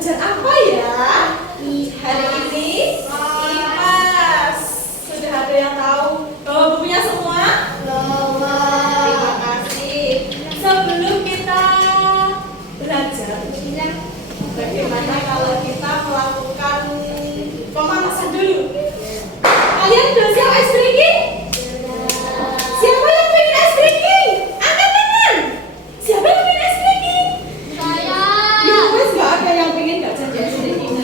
belajar apa ya? Hari ini IPAS. Sudah ada yang tahu? Bawa bukunya semua? Terima kasih. Sebelum kita belajar, bagaimana kalau kita melakukan pemanasan dulu? Kalian sudah siap ice drinking? Siapa yang pengen ice drinking? Angkat tangan. Siapa yang pengen ice drinking? Ya wes gak ada yang pengen gak jadi ice drinking.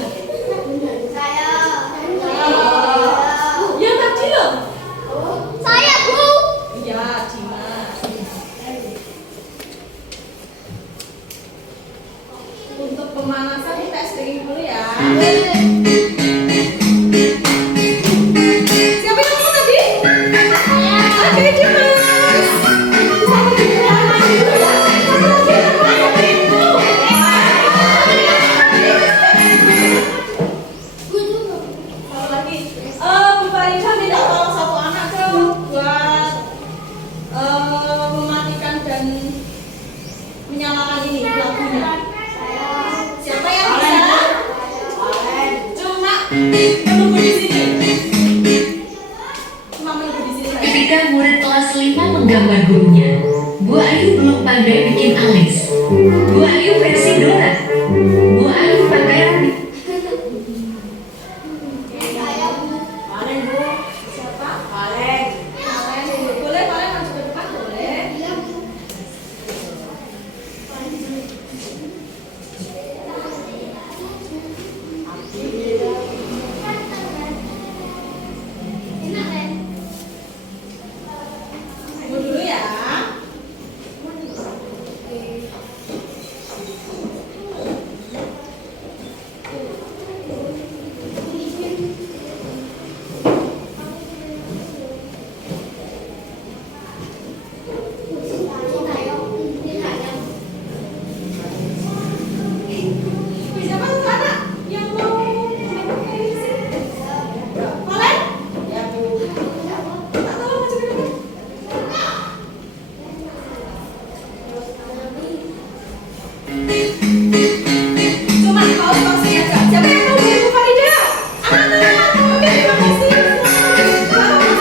Yang tadi loh. Iya, Dimas. Untuk pemanasan kita ice drinking dulu ya. Siapa yang mau tadi? Oke, Dimas. Sama Dimas dulu ya. Sama lagi yang mau itu. Sama lagi. Bu Farida minta tolong satu anak dong buat mematikan dan menyalakan ini lampunya. Siapa yang bisa? Cuma menunggu di sini. Cuma menunggu di sini saja. Ketika murid kelas 5 menggambar gurunya, Bu Ayu belum pandai bikin alis. Bu Ayu versi Dora. Bu Ayu pakai rambut. Valen, Bu. Siapa? Valen. Boleh Valen maju ke depan, boleh? Tunggu dulu ya. Siapa tuh anak yang mau memakai di sini? Valen? Ya, Bu. Tak tolong maju ke depan. Cuma paus-pausnya aja. Siapa yang mau Bu Farida? Anak-anak. Oke, terima kasih. Selamat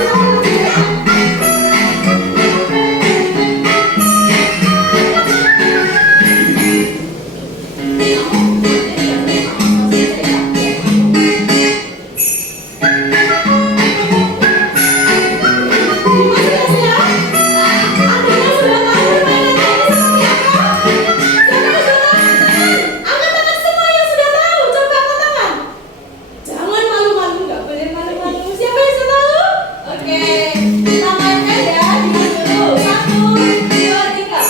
Jangan malu-malu, nggak boleh malu-malu. Siapa yang sudah tahu? Oke, tangannya ya, Dimas dulu. 1, 2, 3.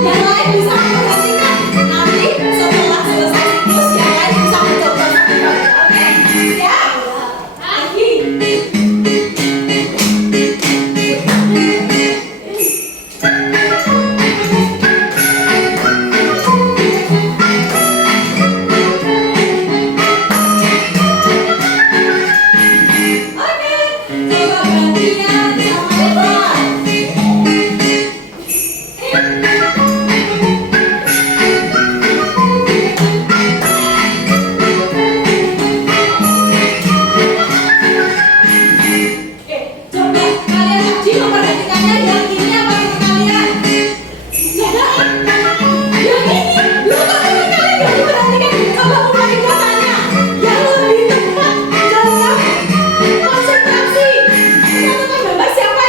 Yang lain bisa memperhatikan. Nanti setelah selesai siklus, yang lain bisa mencoba. Oke, siap? Lagi. Oke, coba gantian sama Evan. Oke, coba kalian tadi memperhatikannya yang ini apa teman kalian? Jangan. Yang ini, lu kok teman kalian gak diperhatikan? Coba Farida tanya. Yang lebih tepat dalam konsentrasi. Menentukan gambar siapa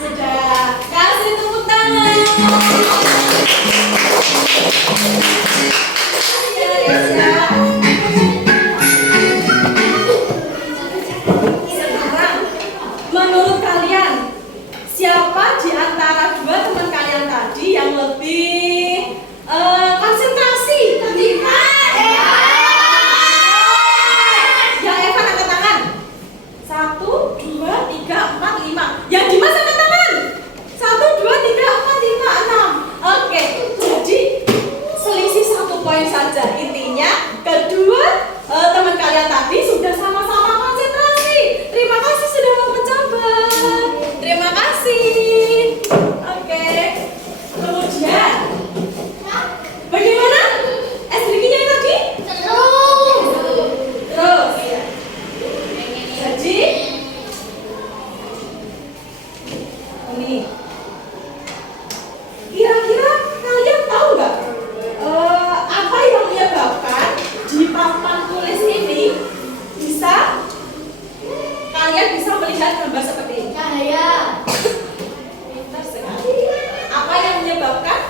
Sudah, kasih tepuk tangan. Ya, Risha. Sekarang, menurut kalian, siapa di antara dua teman kalian tadi yang lebih konsentrasi? Ketika yang Evan angkat tangan. 1, 2, 3, 4, 5. Yang Dimas angkat tangan. 1, 2, 3, 4, 5, 6. Oke, jadi selisih 1 poin saja. Intinya kedua teman kalian tadi sudah sama-sama konsentrasi. Terima kasih sudah mau mencoba. Terima kasih. Oke. Kemudian bagaimana? Es drinknya tadi? Terus. Jadi ini kira-kira kalian tahu nggak apa yang menyebabkan di papan tulis ini kalian bisa melihat gambar seperti ini? Pintar sekali. Apa yang menyebabkan?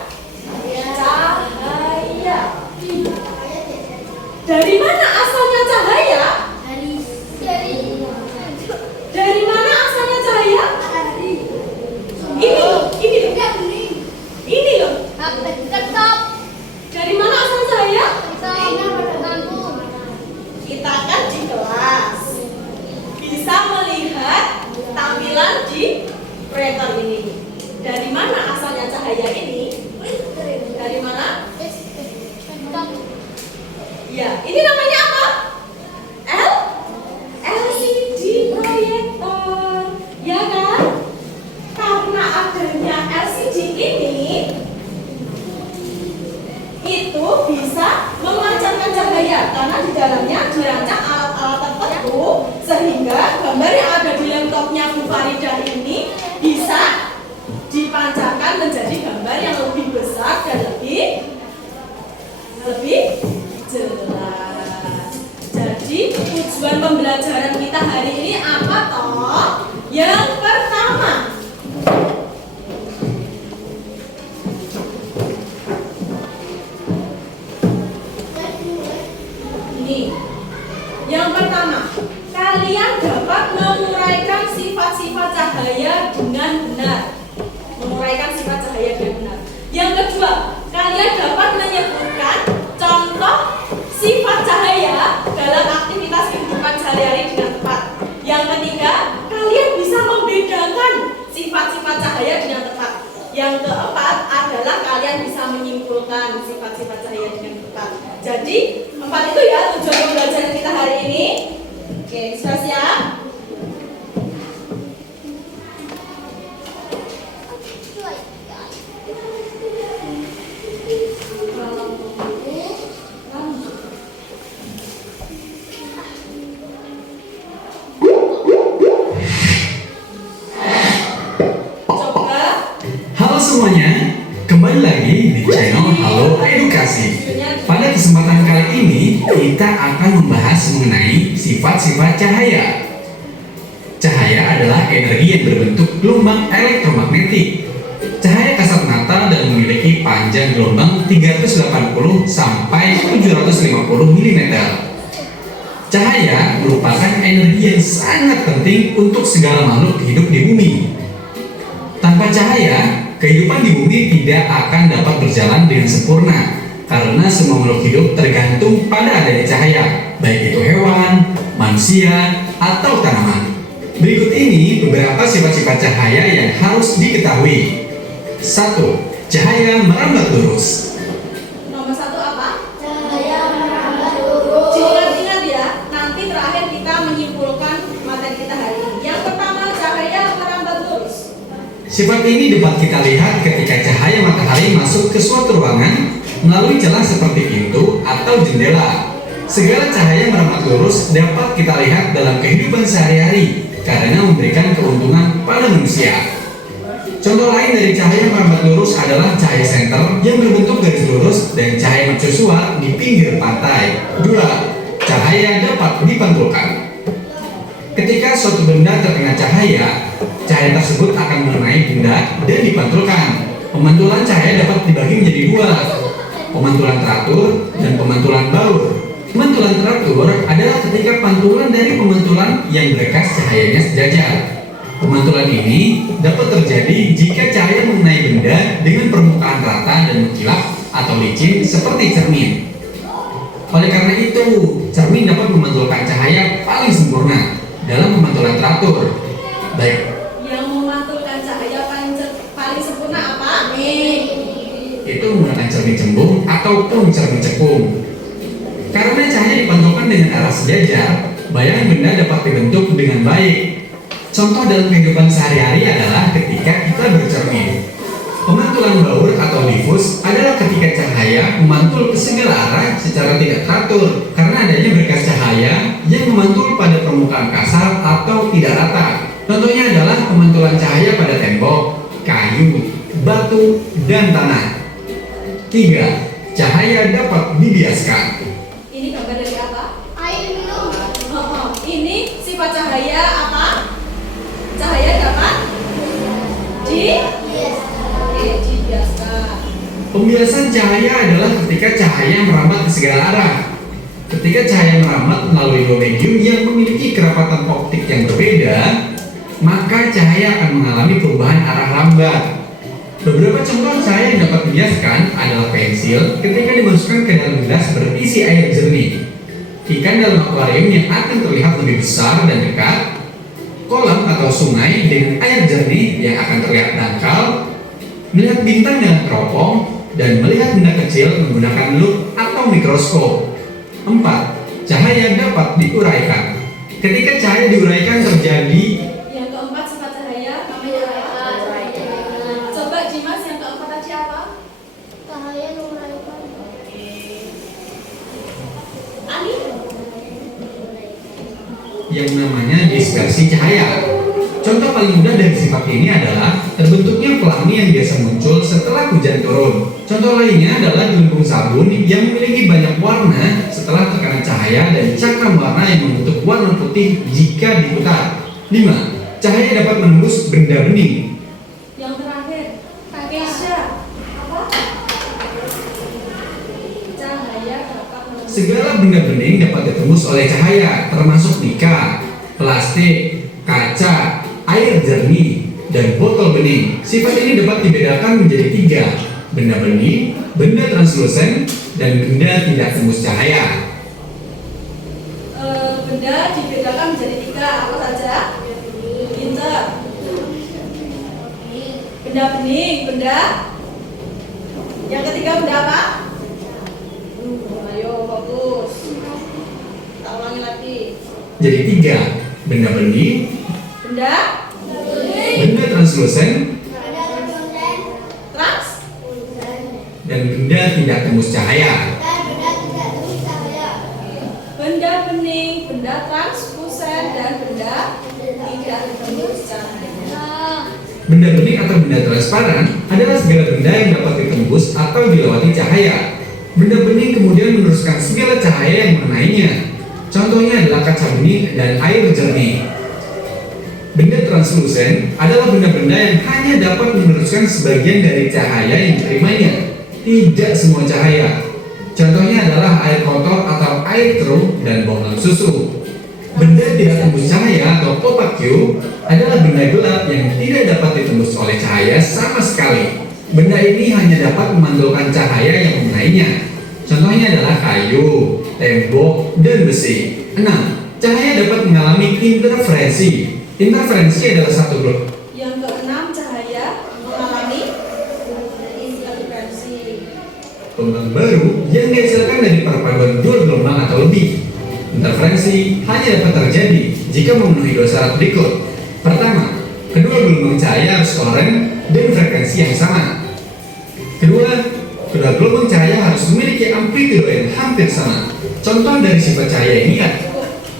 Cahaya. Dari mana asalnya cahaya? Dari mana asalnya cahaya? Ini loh. Ini loh. Dari mana asalnya cahaya? Kita kan di kelas bisa melihat tampilan di proyektor ini. Dari mana asalnya cahaya ini? Dari mana? Ya, ini namanya apa? LCD proyektor. Ya kan? Karena adanya LCD ini itu bisa memancarkan cahaya karena di dalamnya dirancang alat-alat tertentu sehingga gambar yang ada di laptopnya Bu Faridah ini bisa dipancarkan menjadi gambar yang lebih besar dan lebih jelas. Jadi tujuan pembelajaran kita hari ini apa toh? Yang pertama, kalian dapat menguraikan sifat-sifat cahaya dengan benar. Yang kedua, kalian dapat menyebutkan contoh sifat cahaya dalam aktivitas kehidupan sehari-hari dengan tepat. Yang ketiga, kalian bisa membedakan sifat-sifat cahaya dengan tepat. Yang keempat adalah kalian bisa menyimpulkan sifat-sifat cahaya dengan tepat. Jadi, 4 itu ya tujuan pembelajaran kita hari ini. Oke, sudah siap? Halo semuanya, kembali lagi di channel Halo Edukasi. Pada kesempatan kali ini, kita akan membahas mengenai sifat-sifat cahaya. Cahaya adalah energi yang berbentuk gelombang elektromagnetik. Cahaya kasat mata dan memiliki panjang gelombang 380 sampai 750 mm. Cahaya merupakan energi yang sangat penting untuk segala makhluk hidup di bumi. Tanpa cahaya, kehidupan di bumi tidak akan dapat berjalan dengan sempurna karena semua makhluk hidup tergantung pada adanya cahaya, baik itu hewan, manusia, atau tanaman. Berikut ini beberapa sifat-sifat cahaya yang harus diketahui. 1. Cahaya merambat lurus. Nomor 1 apa? Cahaya merambat lurus. Ingat-ingat ya, nanti terakhir kita menyimpulkan materi kita hari ini. Yang pertama, cahaya merambat lurus. Sifat ini dapat kita lihat ketika cahaya matahari masuk ke suatu ruangan melalui celah seperti pintu atau jendela. Segala cahaya merambat lurus dapat kita lihat dalam kehidupan sehari-hari karena memberikan keuntungan pada manusia. Contoh lain dari cahaya merambat lurus adalah cahaya senter yang berbentuk garis lurus dan cahaya mercusuar di pinggir pantai. 2. Cahaya dapat dipantulkan. Ketika suatu benda terkena cahaya tersebut akan mengenai benda dan dipantulkan. Pemantulan cahaya dapat dibagi menjadi 2, pemantulan teratur dan pemantulan baur. Pemantulan teratur adalah ketika pantulan dari pemantulan yang berkas cahayanya sejajar. Pemantulan ini dapat terjadi jika cahaya mengenai benda dengan permukaan rata dan mengkilap atau licin seperti cermin. Oleh karena itu, cermin dapat memantulkan cahaya paling sempurna dalam pemantulan teratur. Baik, Yang memantulkan cahaya paling sempurna apa? itu menggunakan cermin cembung ataupun cermin cekung. Karena cahaya dipantulkan dengan arah sejajar, bayangan benda dapat dibentuk dengan baik. Contoh dalam kehidupan sehari-hari adalah ketika kita bercermin. Pemantulan baur atau difus adalah ketika cahaya memantul ke segala arah secara tidak teratur karena adanya berkas cahaya yang memantul pada permukaan kasar atau tidak rata. Contohnya adalah pemantulan cahaya pada tembok, kayu, batu, dan tanah. 3. Cahaya dapat dibiaskan. Ini gambar dari apa? Air minum. Ini sifat cahaya apa? Cahaya dapat dibiaskan. Pembiasan cahaya adalah ketika cahaya merambat ke segala arah. Ketika cahaya merambat melalui dua medium yang memiliki kerapatan optik yang berbeda, maka cahaya akan mengalami perubahan arah rambat. Beberapa contoh cahaya yang dapat dibiaskan adalah pensil ketika dimasukkan ke dalam gelas berisi air jernih, ikan dalam akuarium yang akan terlihat lebih besar dan dekat, kolam atau sungai dengan air jernih yang akan terlihat dangkal, melihat bintang dengan teropong, dan melihat benda kecil menggunakan lup atau mikroskop. 4. Cahaya dapat diuraikan. Ketika cahaya diuraikan terjadi. Yang keempat sifat cahaya namanya apa? Coba Jimas, yang keempat tadi apa? Cahaya menguraikan. Ani? Yang namanya dispersi cahaya. Contoh paling mudah dari sifat ini adalah terbentuknya pelangi yang biasa muncul setelah hujan turun. Contoh lainnya adalah gelembung sabun yang memiliki banyak warna setelah tekanan cahaya dan cakram warna yang membentuk warna putih jika diputar. 5. Cahaya dapat menembus benda bening. Yang terakhir, Kak Kesha. Apa? Cahaya dapat menembus. Segala benda bening dapat ditembus oleh cahaya, termasuk nika, plastik, kaca, air jernih, dan botol bening. Sifat ini dapat dibedakan menjadi 3. Benda bening, benda translusen, dan benda tidak tembus cahaya. Benda dibedakan menjadi 3. Apa saja? Pinter. Benda bening, benda. Yang ketiga benda apa? Ayo fokus. Kita ulangi lagi. Jadi 3. Benda bening, Benda benda translusen, trans. dan benda tidak tembus cahaya. Benda bening, benda translusen, dan benda tidak tembus cahaya. Benda bening atau benda transparan adalah segala benda yang dapat ditembus atau dilewati cahaya. Benda bening kemudian meneruskan segala cahaya yang mengenainya. Contohnya adalah kaca bening dan air jernih. Benda translusen adalah benda-benda yang hanya dapat meneruskan sebagian dari cahaya yang diterimanya, tidak semua cahaya. Contohnya adalah air kotor atau air keruh dan bohlam susu. Benda tidak tembus cahaya atau opaque adalah benda gelap yang tidak dapat ditembus oleh cahaya sama sekali. Benda ini hanya dapat memantulkan cahaya yang mengenainya. Contohnya adalah kayu, tembok, dan besi. 6. Cahaya dapat mengalami interferensi. Interferensi adalah satu grup. Yang keenam, cahaya mengalami interferensi. Gelombang baru yang dihasilkan dari perpaduan dua gelombang atau lebih. Interferensi hanya dapat terjadi jika memenuhi dua syarat berikut. Pertama, kedua gelombang cahaya harus koren dan frekuensi yang sama. Kedua gelombang cahaya harus memiliki amplitudo yang hampir sama. Contoh dari sifat cahaya ini ya.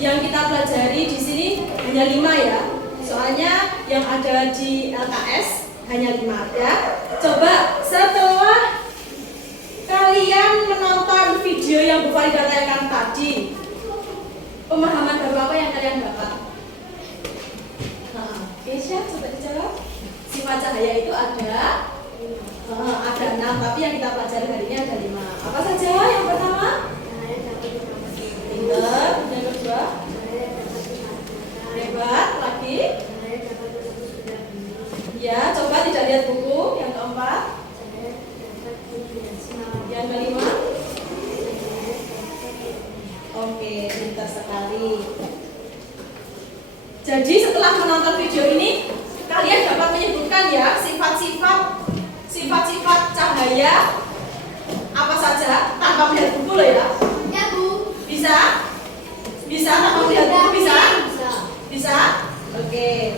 Yang kita pelajari di sini hanya 5 ya. Soalnya yang ada di LKS Hanya 5 ya. Coba setelah kalian menonton video yang Bu Farida tayangkan tadi, pemahaman baru apa yang kalian dapat? Nah, Kesha, coba dijawab. Sifat cahaya itu ada 6, tapi yang kita pelajari hari ini ada 5. Apa saja? Yang pertama, pinter. Yang kedua, hebat. Lagi? Ya, coba tidak lihat buku. Yang keempat, yang kelima. Oke, pintar sekali. Jadi setelah menonton video ini, kalian dapat menyebutkan ya sifat-sifat cahaya apa saja tanpa melihat buku loh ya. Ya, Bu. Bisa? Bisa tanpa melihat buku bisa? Bisa? Oke.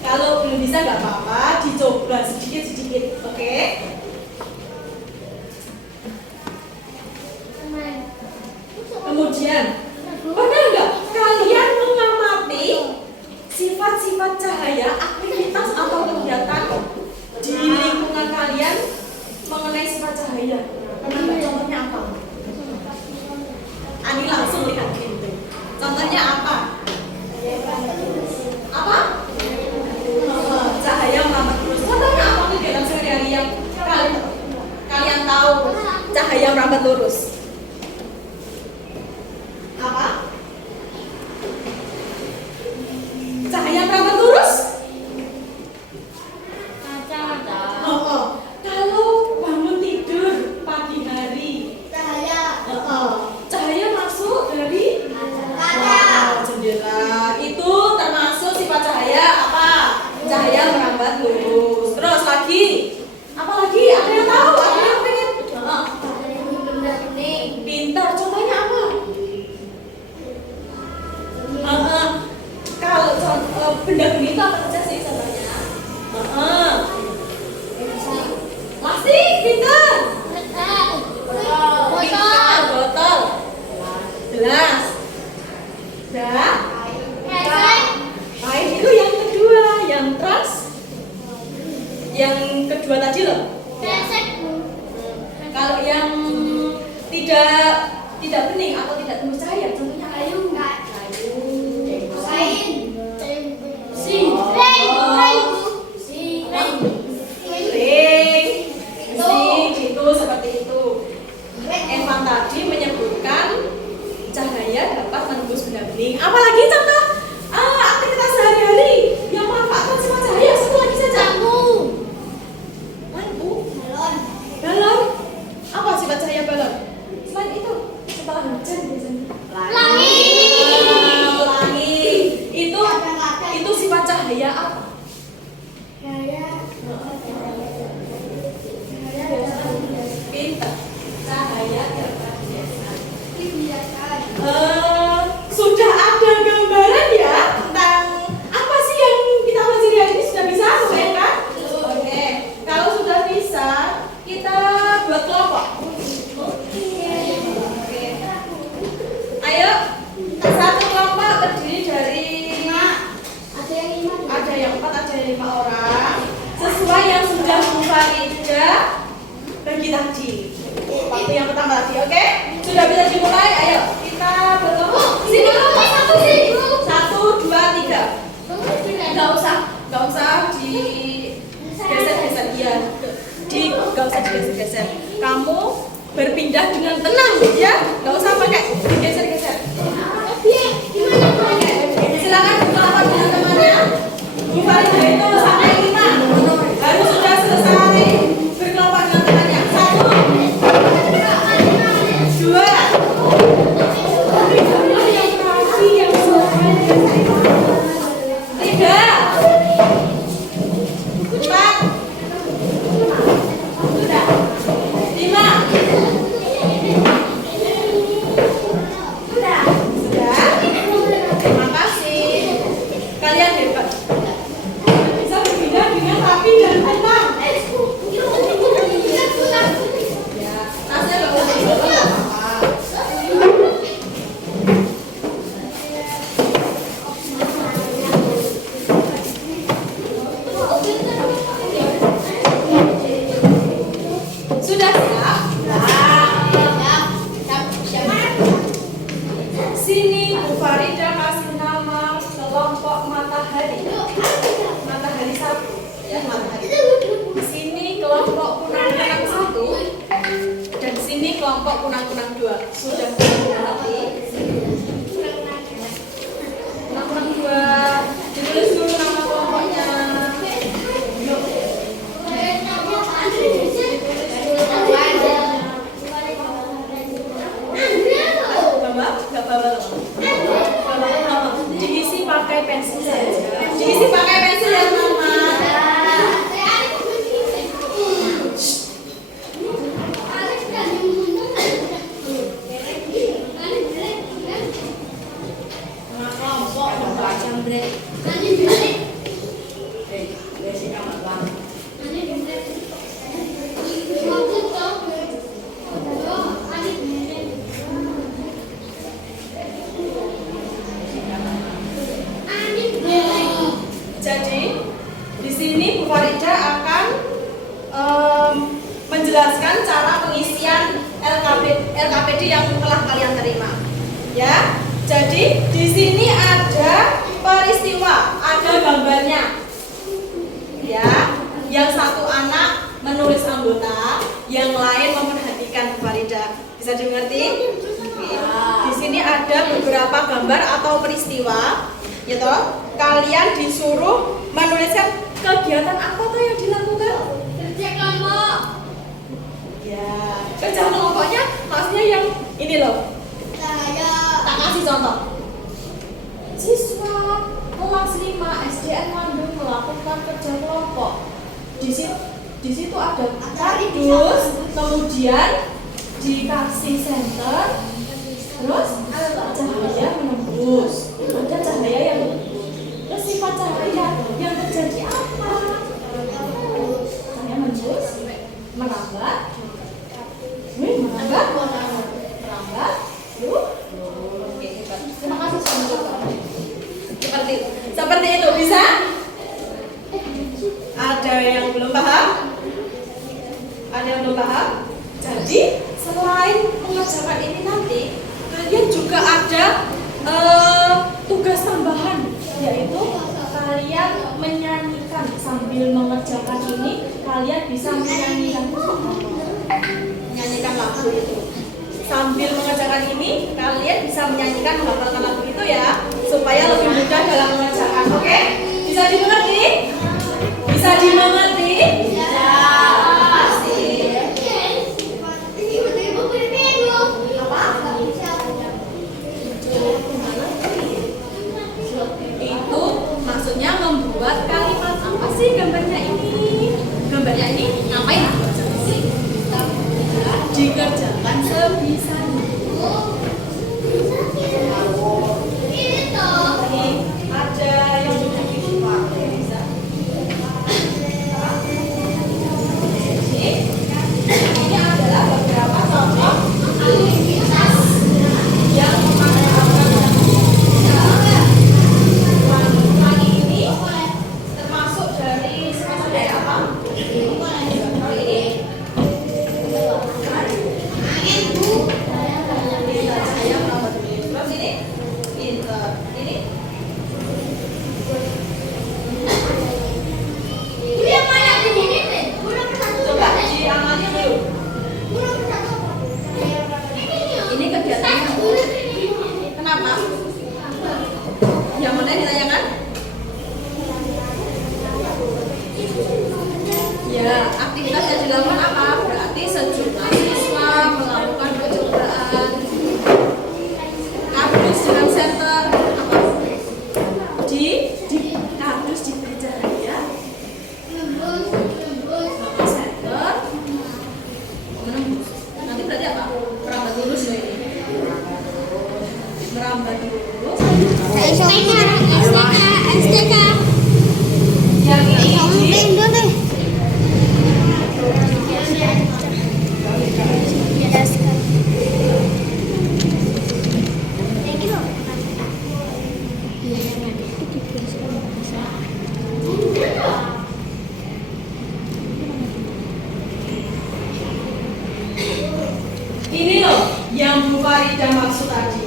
Kalau belum bisa nggak apa-apa, dicoba sedikit-sedikit. Oke? Kemudian, pernah nggak kalian mengamati sifat-sifat cahaya, aktivitas atau kegiatan di lingkungan kalian mengenai sifat cahaya? Pernah nggak? Contohnya apa? Ani langsung lihat gitu. Contohnya apa? Apa? Cahaya merambat lurus. Contohnya apa kegiatan sehari-hari yang kalian tahu cahaya merambat lurus? Apa? Cahaya merambat lurus? Kalau bangun tidur pagi hari, cahaya masuk dari jendela. Itu termasuk sifat cahaya apa? Cahaya merambat lurus. Terus lagi? Apa lagi? Ada yang tahu? Ada yang pengen? Pintar. Contohnya apa? Kalau benda benih itu apa saja sih contohnya? Plastik, pintar. Pintar, botol, gelas, dah. Air itu yang kedua, yang kedua tadi loh. Kalau yang tidak bening atau tidak tembus cahaya, contohnya kayu. Ring, itu seperti itu. Evan tadi menyebutkan cahaya dapat menembus benda bening. Apalagi contoh aktivitas sehari-hari yang memanfaatkan sifat cahaya. Satu lagi saja. Lampu. Balon. Apa sifat cahaya balon? Selain itu, setelah hujan biasanya. Langit. Itu sifat cahaya apa? Pintar. Cahaya terbiasa. Sudah ada gambaran ya tentang apa sih yang kita pelajari hari ini? Sudah bisa membayangkan? Oke. Kalau sudah bisa, kita buat kelompok. Oke. Ayo, satu kelompok terdiri dari ada yang 4, ada yang 5 orang. Sesuai yang sudah Bu Farida bagi tadi. Waktu yang pertama tadi, oke? Sudah bisa dimulai? Ayo, kita berkelompok. Sini kelompok 1 sih. 1, 2, 3. Enggak usah digeser-geser. Iya. Enggak usah digeser-geser. Kamu berpindah dengan tenang ya. Enggak usah pakai geser-geser. Silakan berkelompok dengan temannya. Bu Farida itu sampai 5. Baru sudah selesai berkelompok dengan temannya. 1, 2, 3, 4, 5. Sudah? Terima kasih. Kalian hebat. Farida kasih nama kelompok matahari. Matahari satu, ya matahari. Di sini kelompok kunang-kunang satu, dan di sini kelompok kunang-kunang dua. Sudah berarti kunang-kunang dua. Ditulis dulu nama kelompoknya. Nggak bawa diisi pakai pensil saja. Diisi pakai pensil ya mama. Jadi di sini Bu Farida akan menjelaskan cara pengisian LKPD yang telah kalian terima. Ya, jadi di sini ada peristiwa, ada gambarnya. Ya, yang satu anak menulis anggota, yang lain memperhatikan Bu Farida. Bisa dimengerti? Di sini ada beberapa gambar atau peristiwa. Ya toh, kalian disuruh menuliskan kegiatan apa tuh yang dilakukan? Kerja kelompok. Ya, kerja kelompoknya maksudnya yang ini loh. Saya. Tak kasih contoh. Siswa kelas 5 SDN Bandung melakukan kerja kelompok. Di situ ada kardus, kemudian dikasih senter, terus cahaya menembus. Ada cahaya yang terus sifat cahaya yang terjadi apa? Cahaya menembus, merambat, merambat, oke, hebat. Terima kasih sudah. Seperti itu bisa? Ada yang belum paham? Ada yang belum paham? Jadi selain mengerjakan ini nanti, kalian juga ada tugas tambahan, yaitu kalian menyanyikan sambil mengerjakan ini. Kalian bisa menyanyikan lagu itu. Sambil mengerjakan ini, kalian bisa menyanyikan menghafalkan lagu itu ya, supaya lebih mudah dalam mengerjakan. Oke? Bisa dimengerti? Bisa dimengerti? Ya. Pasti. Itu maksudnya membuat kalimat apa sih gambarnya ini? Gambarnya ini ngapain? Dikerjakan sebisanya. Ada yang sudah dipakai bisa. Ini adalah beberapa contoh aktivitas yang memanfaatkan pagi ini termasuk dari semacam dari apa? Kali ini saya merawat terus ini pinter ini yang mana di sini? coba diamati dulu. Ini kegiatannya kenapa? Yang mana yang ditanyakan? Ya, aktivitas yang dilakukan apa? Berarti sejumlah siswa melakukan percobaan kardus dengan senter apa? Di kardus diberi cahaya, senter menembus. Nanti berarti apa? Merambat lurus ya ini. Merambat lurus. STK. Yang ini ini loh. yang Bu Farida maksud tadi.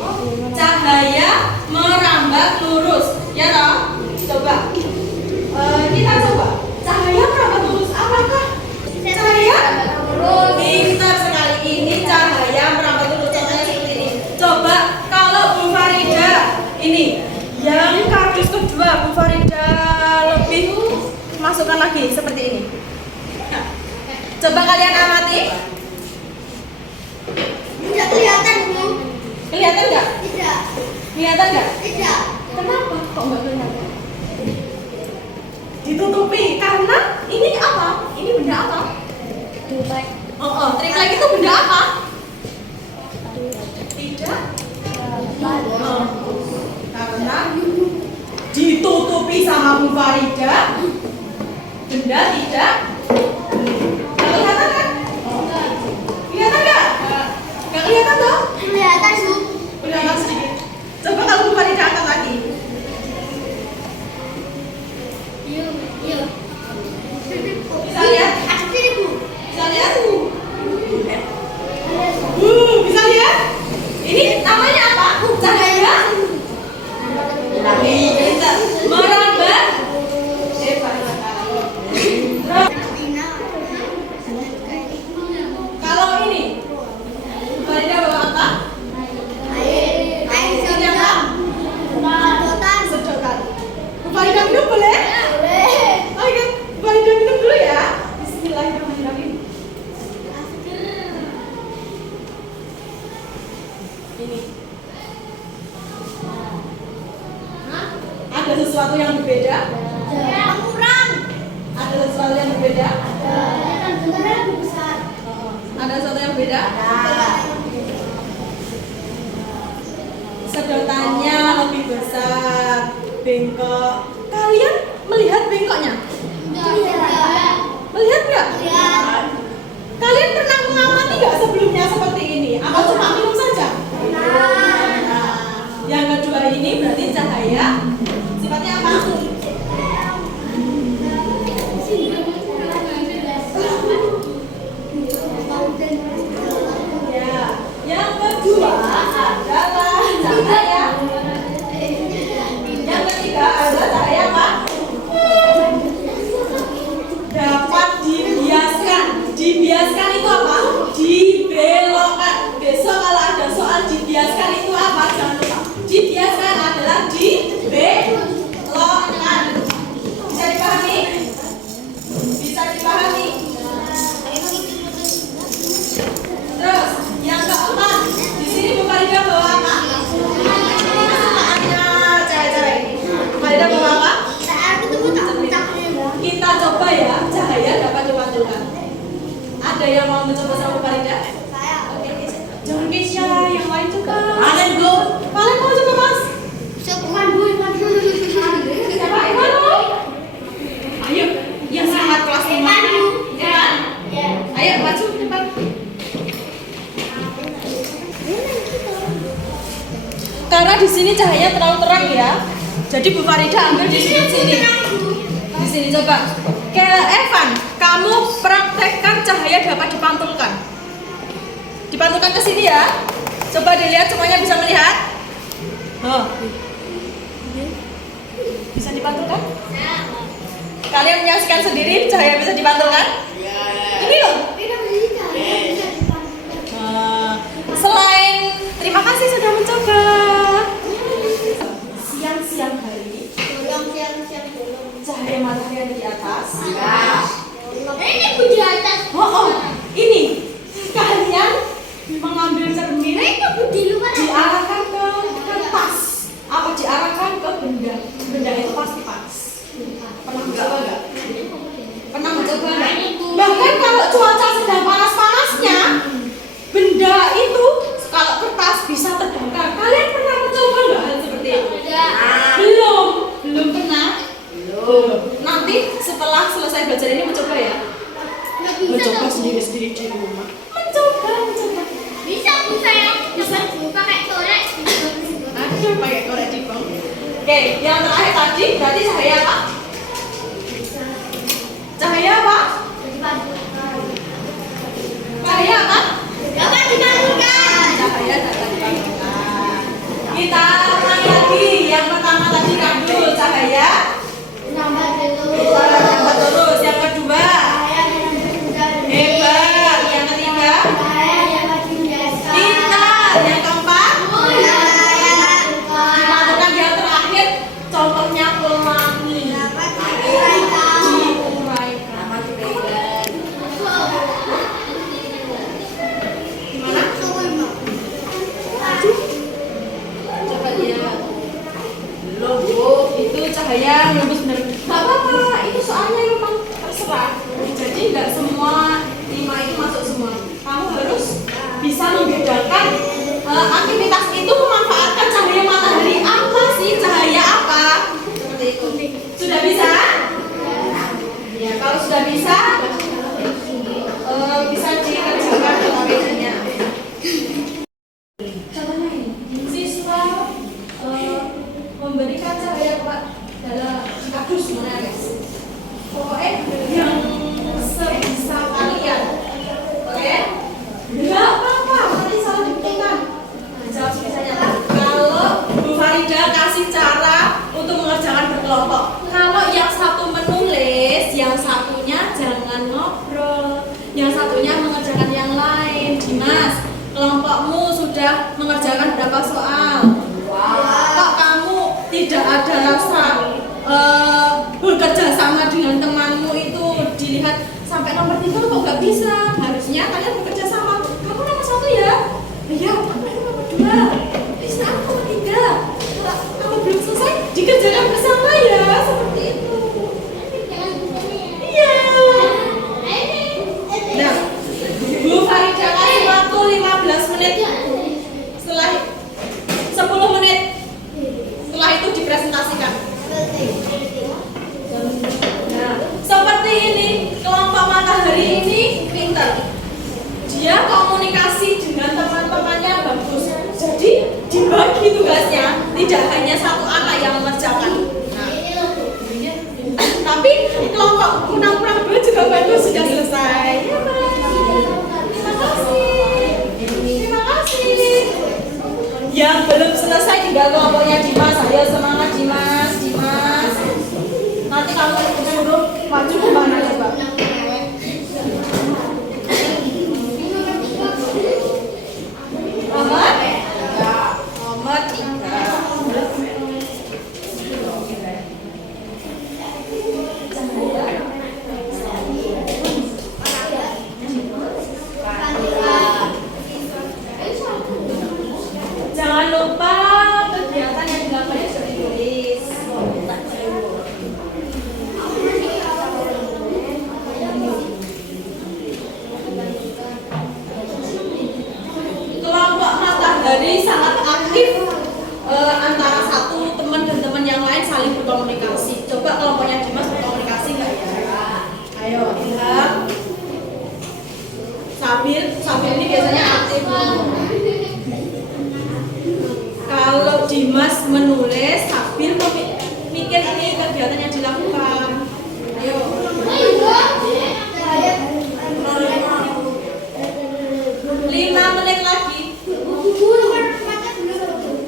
Cahaya merambat lurus. Ya toh? Coba. Kita coba. Cahaya merambat lurus. Apakah cahaya? Pintar sekali. Ini cahaya merambat lurus. Contohnya seperti ini. Coba kalau Bu Farida ini yang kardus kedua Bu Farida lebih masukkan lagi seperti ini. Coba kalian amati. Tidak kelihatan, Bu. Kelihatan nggak? Tidak. Kelihatan nggak? Tidak. Kenapa kok nggak kelihatan? Ditutupi karena ini apa? Ini benda apa? Triplek itu benda apa? Tidak. Karena ditutupi sama Bu Farida, benda tidak. Kelihatan kan? Kelihatan nggak? Nggak kelihatan dong? Kelihatan, Bu. Kelihatan sedikit. Coba kalau Bu Farida angkat lagi. Iya. Bisa lihat? Asli, Bu. Bisa lihat? Bisa lihat? Ini namanya apa? Cahaya Pintar. Merambat. Kalau ini Farida bawa apa? Air sedotan. Sedotan. Bu Farida minum boleh? Boleh. Oke, Bu Farida minum dulu ya. Bismillahirrahmanirrahim. Ini. Ada sesuatu yang berbeda? Kurang. Ada sesuatu yang berbeda? Sebenarnya lebih besar. Ada sesuatu yang berbeda? Sedotannya lebih besar, bengkok. Kalian melihat bengkoknya? Tidak. Melihat nggak? Lihat. Kalian pernah mengamati nggak sebelumnya seperti ini? Atau cuma minum saja? Nah, yang kedua ini berarti cahaya. Sifatnya apa? Ya. Yang kedua adalah cahaya. Yang ketiga adalah cahaya apa? Dapat dibiaskan. Dibiaskan itu apa? Dibelokkan. Besok kalau ada soal dibiaskan itu apa? Jangan lupa. Dibiaskan adalah dibelokkan. Bisa dipahami? Bisa dipahami? Terus yang keempat, di sini Bu Farida bawa apa? Ini kesukaannya cewek-cewek ini. Bu Farida bawa apa? Kita coba ya, cahaya dapat dipantulkan. Ada yang mau mencoba sama Bu Farida? Oke, jangan Keisha, yang lain juga. Kalian go. Kalian mau coba Mas? Siapa? Iwan mau? Ayo, yang sangat kelas 5. Iwan? Ayo maju ke depan. Karena di sini cahaya terlalu terang ya. Jadi Bu Farida ambil di sini. Di sini coba. Evan, kamu praktekkan cahaya dapat dipantulkan. Dipantulkan ke sini ya. Coba dilihat semuanya bisa melihat. Oh. Bisa dipantulkan? Kalian menyaksikan sendiri cahaya bisa dipantulkan? Ini loh. Selain terima kasih sudah mencoba. Siang-siang hari cahaya matahari di atas. Ini Bu di atas. Ini kalian mengambil cermin Di luar. diarahkan ke kertas. Apa diarahkan ke benda? Benda itu pasti panas. Pernah mencoba nggak? Pernah mencoba nggak? Bahkan kalau cuaca sedang panas-panasnya, benda itu kalau kertas bisa terbakar. Kalian pernah mencoba nggak hal seperti itu? Belum pernah. Nanti setelah selesai belajar ini mencoba ya. Mencoba sendiri-sendiri di rumah. Mencoba. Bisa Bu saya. Pakai korek. Ada pakai korek di bawah. Oke, yang terakhir tadi berarti cahaya apa? Cahaya apa? Cahaya apa? Dapat dipantulkan. Cahaya bagus bener. Gak apa-apa, itu soalnya memang terserah. Jadi nggak semua 5 itu masuk semua. Kamu harus bisa membedakan aktivitas itu memanfaatkan cahaya matahari apa sih, cahaya apa? Seperti itu. Sudah bisa? Ya, kalau sudah bisa dikerjakan PPT-nya. Siswa memberikan cahaya dalam kardus mana guys? Pokoknya yang sebisa kalian. Oke? Enggak apa-apa, nanti salah ditentukan. Jawab sebisanya lah. Kalau Bu Farida kasih cara untuk mengerjakan berkelompok. Kalau yang satu menulis, yang satunya jangan ngobrol, yang satunya mengerjakan yang lain. Dimas, kelompokmu sudah mengerjakan berapa soal? Kok kamu tidak ada rasa bekerja sama dengan temanmu itu, dilihat sampai nomor 3 kok nggak bisa? Harusnya kalian bekerja sama. Kamu nomor 1 ya? Iya, aku nomor 2. Bisa aku nomor 3. Kalau belum selesai dikerjakan bersama ya, seperti itu. Iya. Nah, Bu Farida kasih waktu 15 menit. Setelah 10 menit. Setelah itu dipresentasikan. Nah, seperti ini, kelompok matahari ini pintar. Dia komunikasi dengan teman-temannya bagus. Jadi dibagi tugasnya, tidak hanya satu anak yang mengerjakan. Tapi kelompok kurang-kurang 2 juga bagus, sudah selesai. Ya, terima kasih. Terima kasih. Yang belum selesai tinggal kelompoknya Dimas. Ayo semangat Dimas, Dimas. Nanti kamu suruh maju ke mana coba? Nomor 3. Jangan lupa kegiatan yang dilakukan sudah ditulis. Kelompok matahari sangat aktif antara satu teman dan teman yang lain saling berkomunikasi. Coba kelompoknya Dimas berkomunikasi nggak ya? Ayo, Ilham. Sabil ini biasanya aktif. Kalau Dimas menulis, Sabil mikir ini kegiatan yang dilakukan. Ayo. 5 menit lagi.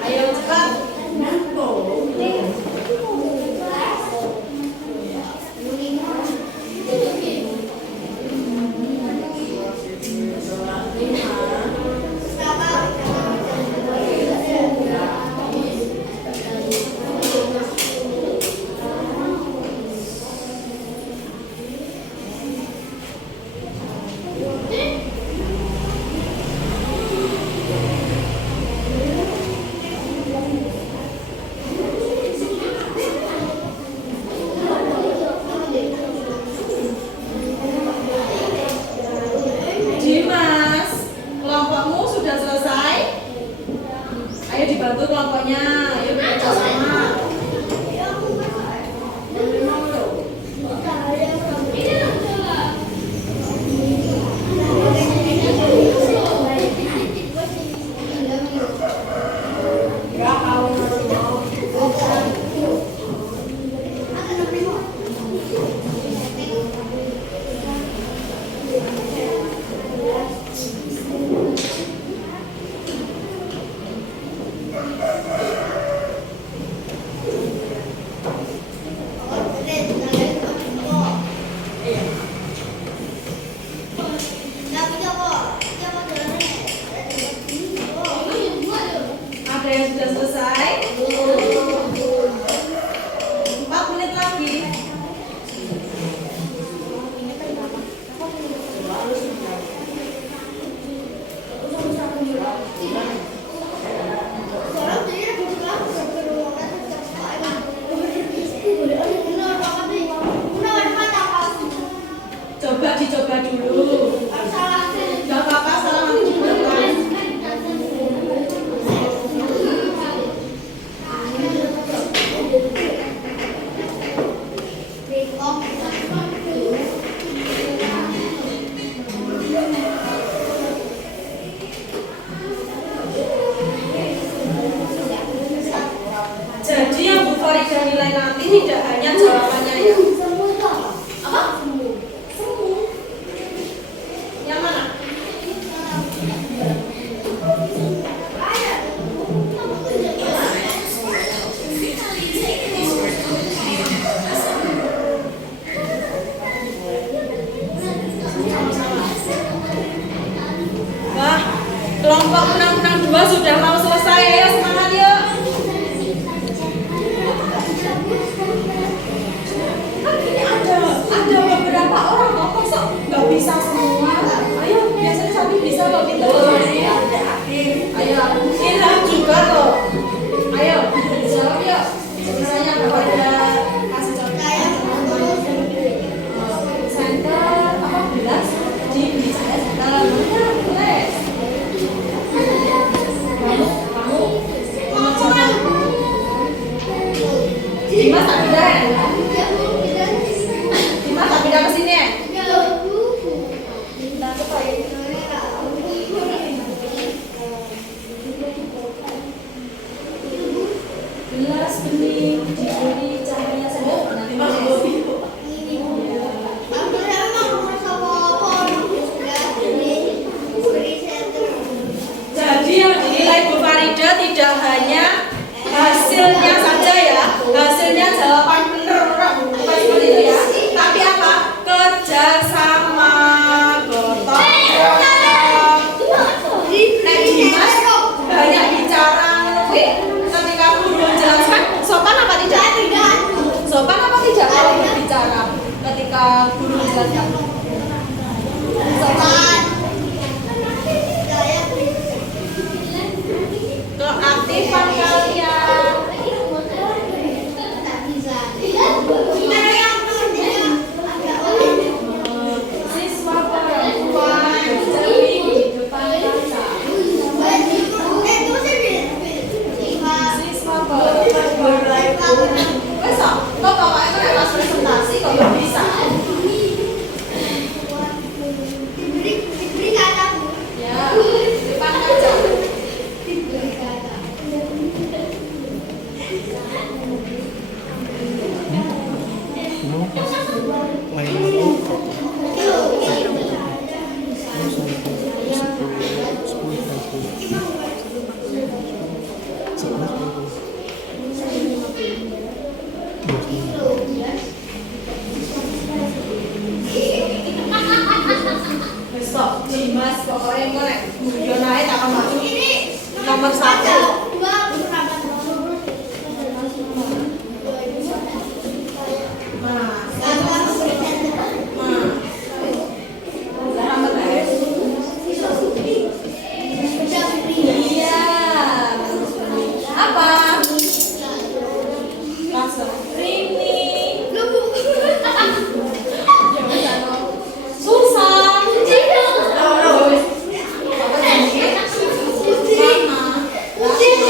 Ayo cepat. Dimas, kelompokmu sudah selesai? Ayo dibantu kelompoknya. Ayo bekerja sama. Ada yang sudah selesai? 4 menit lagi. Orang nilai nanti tidak hanya jawabannya ya. Apa? Yang mana? Wah, kelompok menang-menang 2 sudah mau selesai ya, semangat yuk. Kan ini ada beberapa orang kok sok nggak bisa semua. Ayo, biasanya Sabi bisa loh kita. Ayo, Ilham juga loh. Ayo, jawab yuk. Misalnya kepada kasih contoh. Center apa gelas diberi saya center. Boleh. Dimas tak pindah ya? Dimas tak pindah ke sini ya? Pindah ke toilet. Gelas bening diberi cahaya sedang. Jadi yang dinilai Bu Farida tidak hanya hasilnya saja ya, hasilnya jawaban benar bukan seperti itu ya, tapi apa? Kerjasama, gotong royong. Nek Dimas banyak bicara, ketika guru menjelaskan, sopan apa tidak? Sopan apa tidak kalau berbicara ketika guru menjelaskan? Sopan. Keaktifan kalian. Siswa perempuan jadi di depan kaca. Siswa perempuan. Besok, kok bapaknya kan harus presentasi kok nggak bisa? Ya, depan kaca. Besok Dimas pokoknya ngorek guyon ae tak akan maju nomor 1. Iya. Apa? Langsung Rini. Susah. Mama.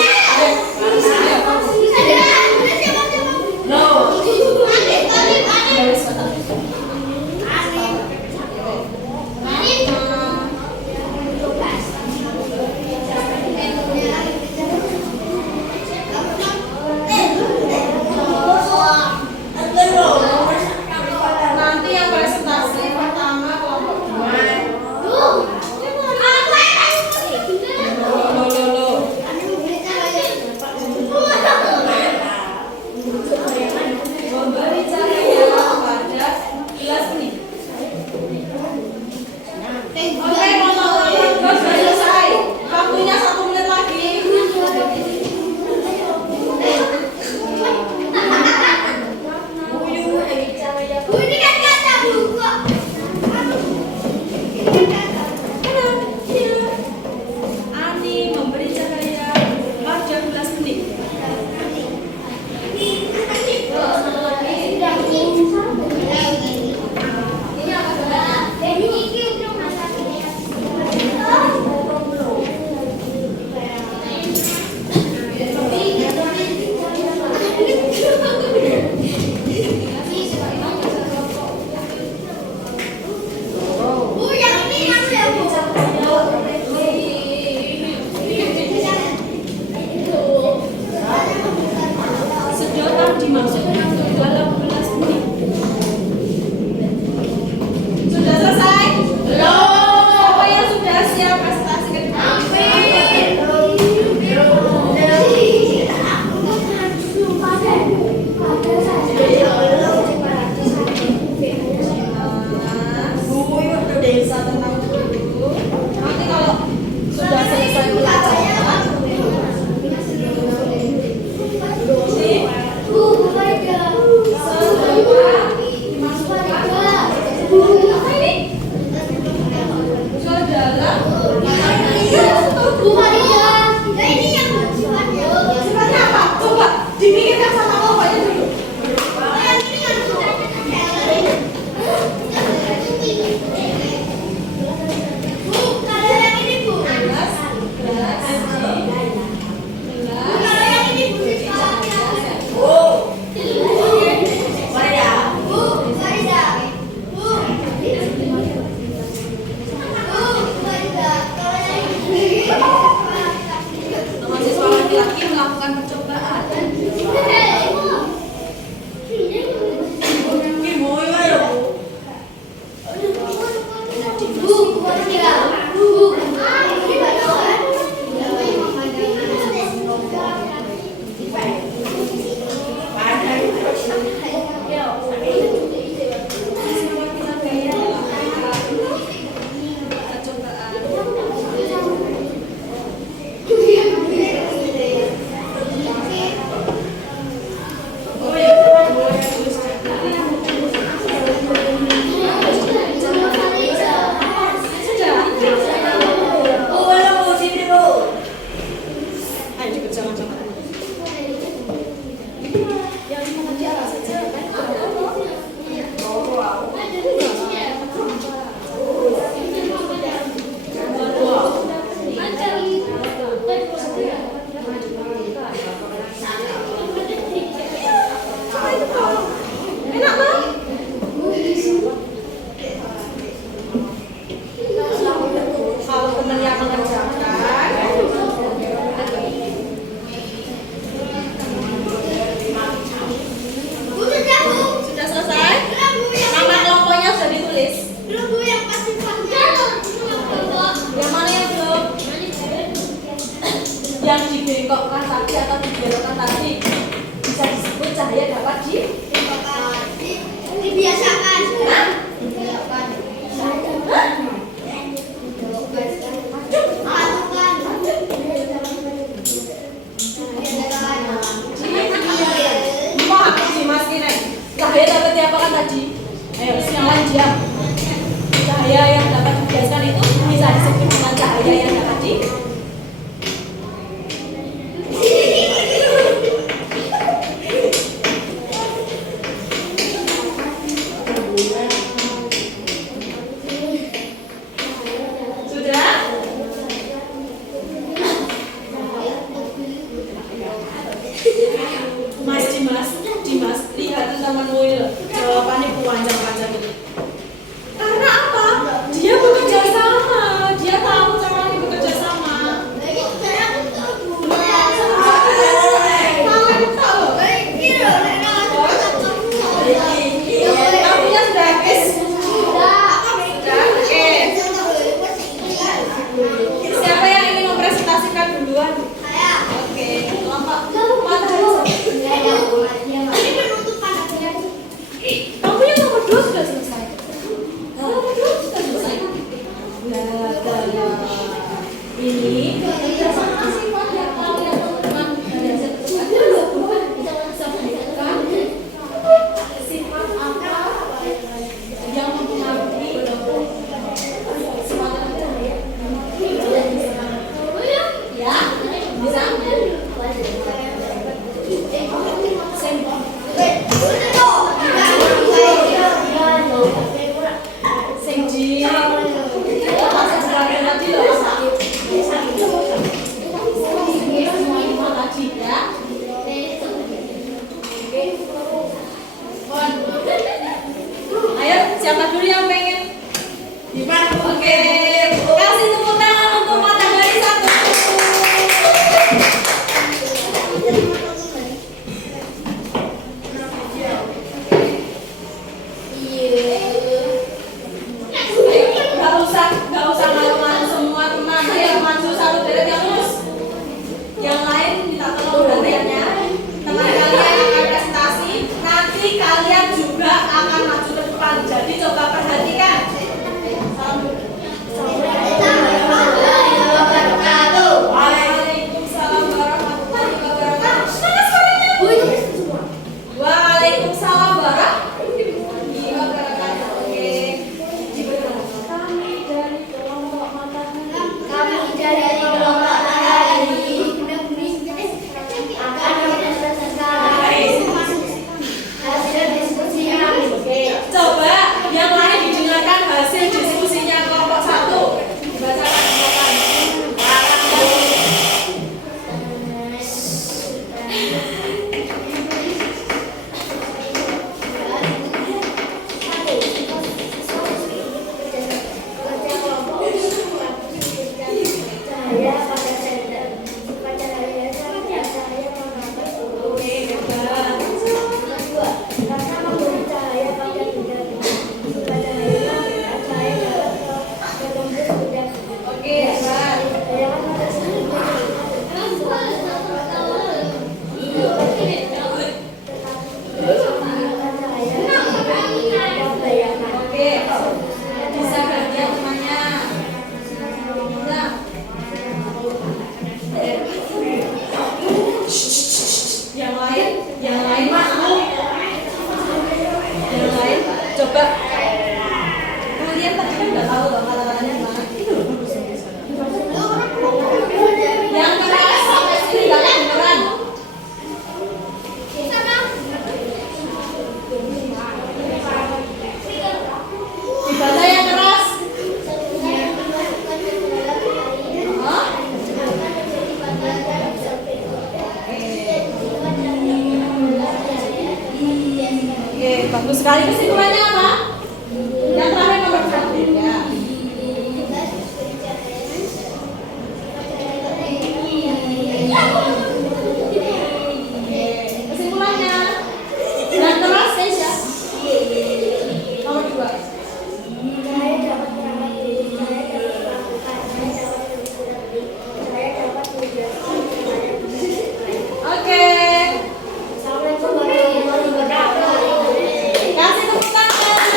jangan. Yang mana di atas saja kan? Enak kan? Kalau teman yang mengerjakan, sudah selesai? Nama kelompoknya sudah ditulis. Yang mana yang belum? Yang dibengkokkan tadi atau dibelokkan tadi bisa disebut cahaya dapat Dibiasakan. Wah, Mas ini cahaya dapat diapakan tadi? Ayo, yang lain diam. Cahaya yang dapat dibiaskan itu bisa disebut dengan cahaya yang dapat di sudah? Dimas, lihat temanmu ini jawabannya panjang-panjang ini. Karena apa? Dia bekerja sama, dia tahu caranya bekerja sama. Kamunya sudah habis? Siapa yang ingin mempresentasikan duluan? Oke, kelompok kamu yang nomor 2 sudah selesai. Nomor 2 sudah selesai. Ini kerjasama sifat yang kalian temukan dari hasil kesepakatan sebutkan sifat apa yang mempengaruhi semangat cahaya. Ya, bisa. Senji, masa sekarang tadi loh. Semua tadi ya. Ayo, siapa dulu yang pengen? Oke, kasih tepuk tangan untuk matahari 1. Gak usah malu-malu semua teman. Ayo maju satu deret yang lurus. Yang lain minta tolong gantiannya. Teman kalian akan presentasi. Nanti kalian juga akan maju ke depan. Jadi coba perhatikan. Salam dulu. Waalaikumsalam warahmatullahi wabarakatuh. Mana suaranya? Waalaikumsalam warahmatullahi wabarakatuh. Oke. Kami dari kelompok matahari coba yang lain didengarkan hasil diskusinya kelompok 1. Dibacakan silakan. Oke, hebat. Oke, hebat. Oke, bisa gantian temannya. Nah. Yang lain masuk. Yang lain coba. Kalian tadi kan nggak tahu loh kata-katanya mana. Yang keras sampai sini nggak Bagus sekali. Kesimpulannya apa? Yang terakhir nomor 1 ya. Kesimpulannya dan keras ya. Nomor 2. Oke. Kasih tepuk tangan.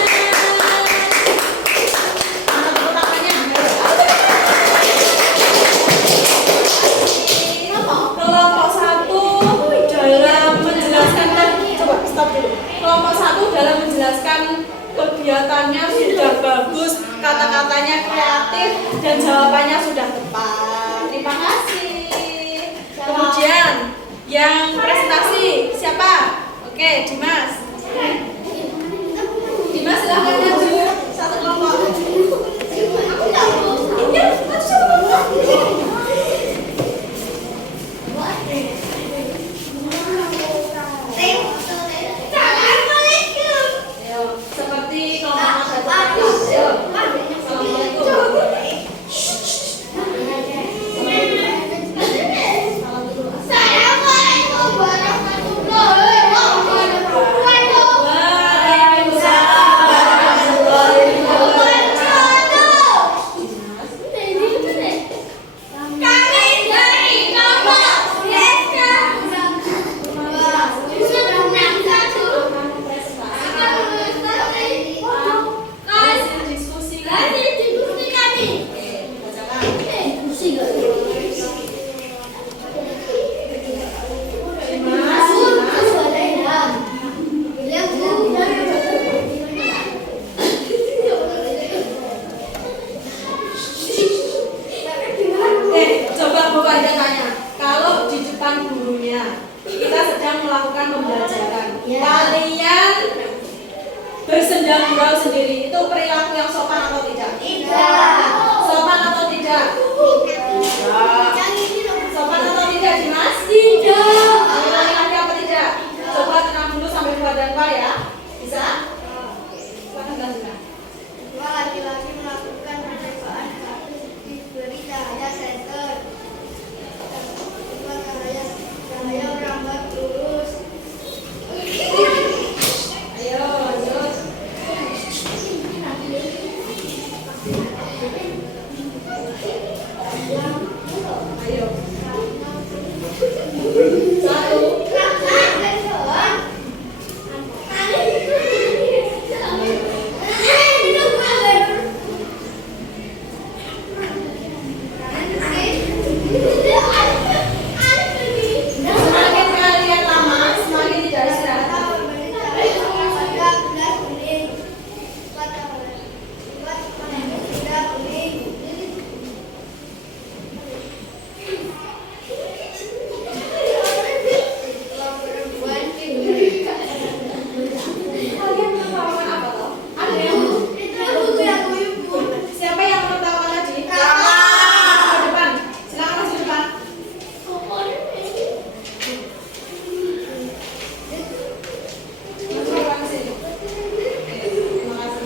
Mana tepuk tangannya? Kelompok 1 dalam menjelaskan, coba stop dulu. Kelompok 1 dalam menjelaskan kegiatannya sudah bagus, kata-katanya kreatif dan jawabannya sudah tepat. Terima kasih. Kemudian yang presentasi siapa? Oke, Dimas. Dimas silahkan maju satu kelompok. Iya, maju satu kelompok. Ayo, seperti kelompok satu. Ayo, assalamualaikum. Coba Bapak Ida tanya, kalau di depan gurunya kita sedang melakukan pembelajaran, kalian bersenda gurau sendiri, itu perilaku yang sopan atau tidak? Tidak. Sopan atau tidak? Tidak. Sopan atau tidak, Dimas? Tidak. Laki-laki apa tidak? Coba tenang dulu sampai 2 dan 4 ya. Bisa? Silakan lanjutkan. Dua laki-laki melakukan percobaan satu diberi cahaya senter. Dua cahaya merambat lurus. Ayo, lanjut. Ayo. 1. Semakin kalian lama, semakin tidak istirahat. Kalian menertawakan apa toh? Ada yang siapa yang menertawakan tadi? Ke depan. Silakan masuk depan. Masuk depan sini. Terima kasih.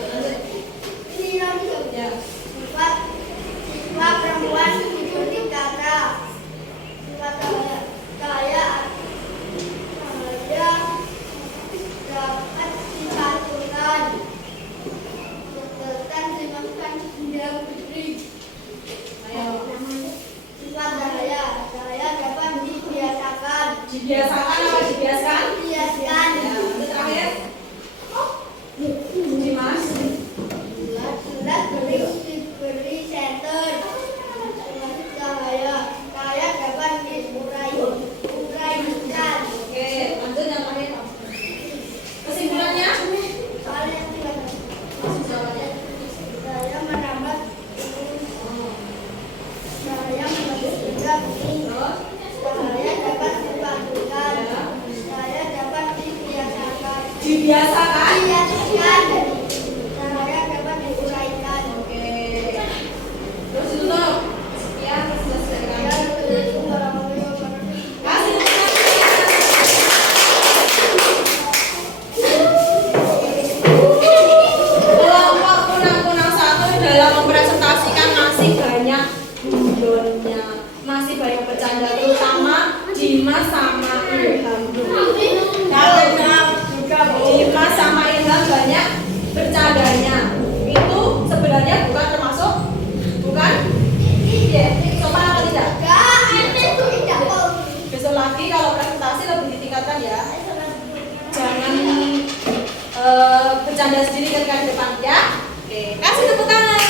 Lanjut. Ya. Siswa perempuan mengikuti kata. Siswa cahaya dapat disatukan. Setelkan dimakan benda putri. Ayo. Sifat cahaya dapat dibiasakan. Dibiasakan apa dibiasakan? Dibiasakan. Ya, untuk terakhir. Dimas. Surat diberi senter. Cahaya dapat diuraikan. Oke, lanjut yang terakhir. Kesimpulannya? Masuk jawabannya. Cahaya merambat cahaya menembus benda bening. Terus? Cahaya dapat dipadukan. Cahaya dapat dibiasakan. Dibiasakan. Dibiasakan. Cahaya dapat diuraikan. Oke. Terus ditutup. Sekian presentasi dari kami. Assalamualaikum warahmatullahi wabarakatuh. Kasih tepuk tangan. Dimas sama Ilham. Dimas sama Ilham banyak bercandanya. Itu sebenarnya bukan termasuk bukan? Iya. Sopan apa tidak? Besok lagi kalau presentasi lebih ditingkatkan ya. Jangan bercanda sendiri ketika di depan ya. Oke, kasih tepuk tangan.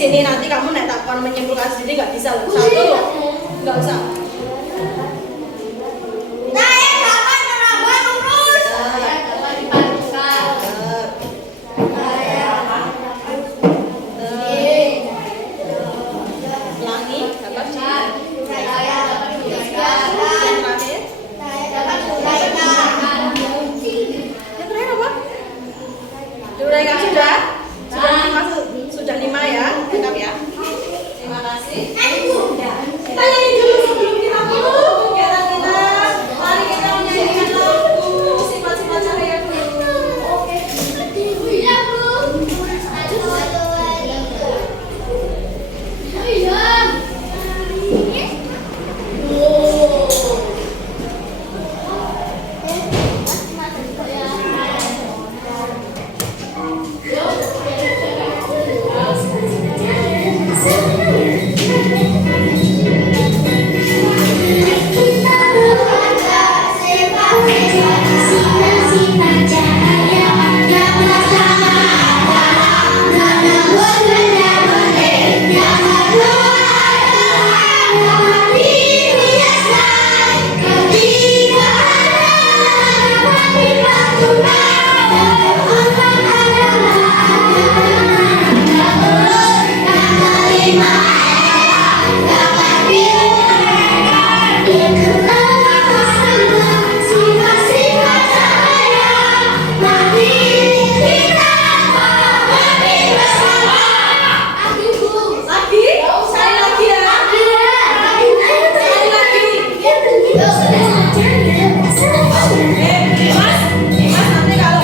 sini nanti kamu nek takon menyimpulkan sendiri nggak bisa loh. Satu, nggak usah. Saya dapat menambah lurus. Saya dapat dipadukan. Saya Ulangi, dapat dapat yang terakhir. Saya dapat diuraikan. Yang terakhir apa? Diuraikan sudah? Sudah 5 ya? Lengkap ya? Terima kasih. Tanyain dulu sebelum kita mulai kegiatan kita. Mari kita menyanyikan lagu Sifat-sifat cahaya dulu. Iya, Bu. Iya. Lagi? Sekali lagi ya? Sekali lagi. Mas, nanti kalau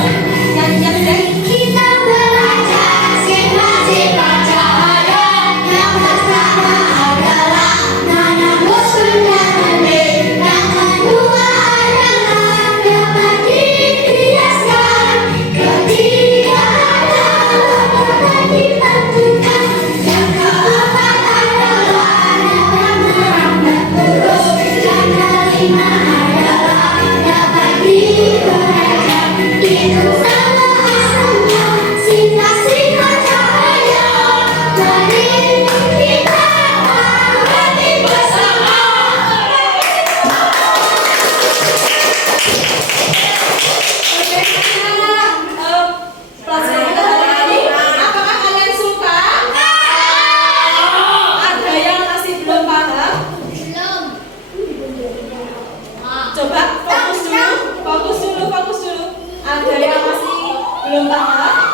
nyanyian deh. Kita belajar sifat-sifat cahaya yang pertama adalah menembus benda bening, yang kedua adalah dapat dihiaskan, ketiga adalah dapat ditentukan, yang keempat adalah dapat merambat lurus, yang kelima adalah dapat diuraikan. Itu semua sifat-sifat cahaya. Mari kita pahami bersama. Oke, pelajaran kita hari ini, apakah kalian suka? Ada yang masih belum paham? Belum. Coba fokus dulu. Ada yang masih belum paham?